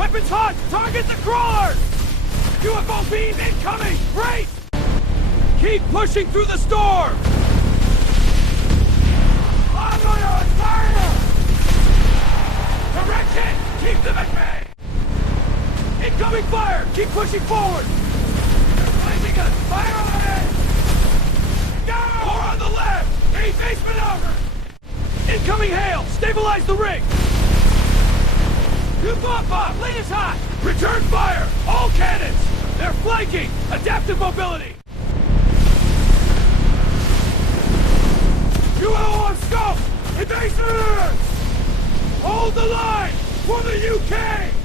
Weapons hot! Target the crawlers! UFO beam incoming! Great! Keep pushing through the storm! Onward! Fire! Direction! Keep them at bay! Incoming fire! Keep pushing forward! They're flanking us! Fire on it! Go! More on the left! Base maneuver! Incoming hail! Stabilize the ring! You pop! Lead is hot! Return fire! All cannons! They're flanking! Adaptive mobility! UFO on scope! Evasive! Hold the line! For the UK!